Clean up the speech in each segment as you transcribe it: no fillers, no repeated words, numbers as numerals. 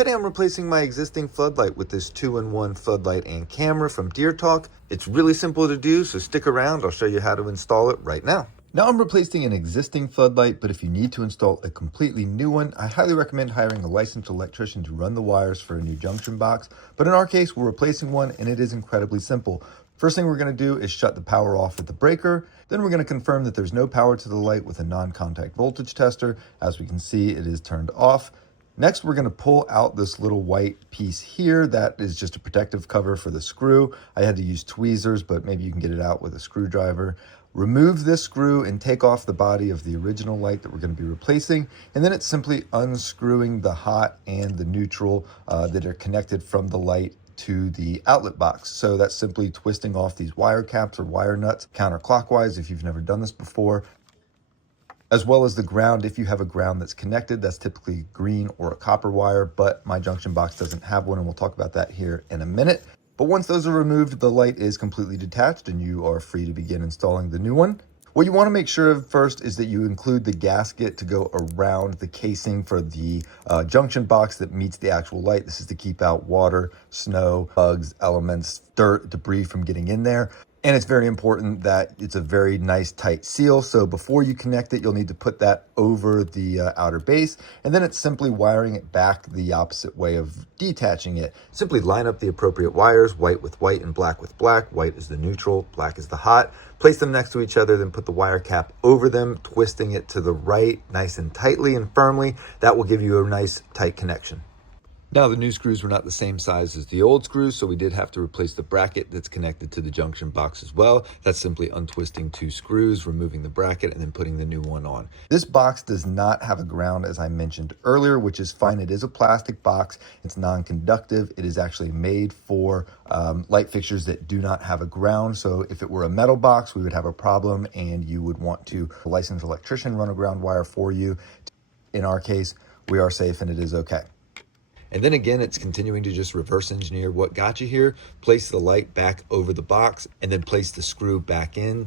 Today I'm replacing my existing floodlight with this 2-in-1 floodlight and camera from Deer Talk. It's really simple to do, so stick around. I'll show you how to install it right now. Now I'm replacing an existing floodlight, but if you need to install a completely new one, I highly recommend hiring a licensed electrician to run the wires for a new junction box. But in our case, we're replacing one and it is incredibly simple. First thing we're going to do is shut the power off at the breaker. Then we're going to confirm that there's no power to the light with a non-contact voltage tester. As we can see, it is turned off. Next, we're going to pull out this little white piece here. That is just a protective cover for the screw. I had to use tweezers, but maybe you can get it out with a screwdriver. Remove this screw and take off the body of the original light that we're going to be replacing. And then it's simply unscrewing the hot and the neutral that are connected from the light to the outlet box. So that's simply twisting off these wire caps or wire nuts counterclockwise if you've never done this before, as well as the ground. If you have a ground that's connected, that's typically green or a copper wire, but my junction box doesn't have one, and we'll talk about that here in a minute. But once those are removed, the light is completely detached and you are free to begin installing the new one. What you want to make sure of first is that you include the gasket to go around the casing for the junction box that meets the actual light. This is to keep out water, snow, bugs, elements, dirt, debris from getting in there. And it's very important that it's a very nice tight seal. So before you connect it, you'll need to put that over the outer base. And then it's simply wiring it back the opposite way of detaching it. Simply line up the appropriate wires, white with white and black with black. White is the neutral, black is the hot. Place them next to each other, then put the wire cap over them, twisting it to the right nice and tightly and firmly. That will give you a nice tight connection. Now, the new screws were not the same size as the old screws, so we did have to replace the bracket that's connected to the junction box as well. That's simply untwisting 2 screws, removing the bracket, and then putting the new one on. This box does not have a ground, as I mentioned earlier, which is fine. It is a plastic box. It's non-conductive. It is actually made for light fixtures that do not have a ground. So if it were a metal box, we would have a problem, and you would want to a licensed electrician run a ground wire for you. In our case, we are safe and it is okay. And then again, it's continuing to just reverse engineer what got you here. Place the light back over the box and then place the screw back in,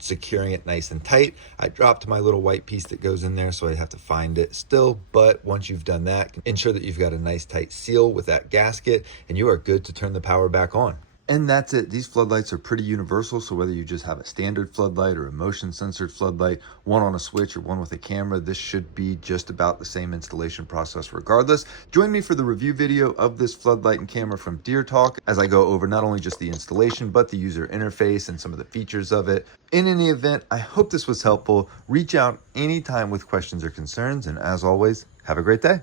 securing it nice and tight. I dropped my little white piece that goes in there, so I have to find it still. But once you've done that, ensure that you've got a nice tight seal with that gasket and you are good to turn the power back on. And that's it. These floodlights are pretty universal, so whether you just have a standard floodlight or a motion censored floodlight, one on a switch or one with a camera, this should be just about the same installation process regardless. Join me for the review video of this floodlight and camera from Deer Talk as I go over not only just the installation, but the user interface and some of the features of it. In any event, I hope this was helpful. Reach out anytime with questions or concerns, and as always, have a great day.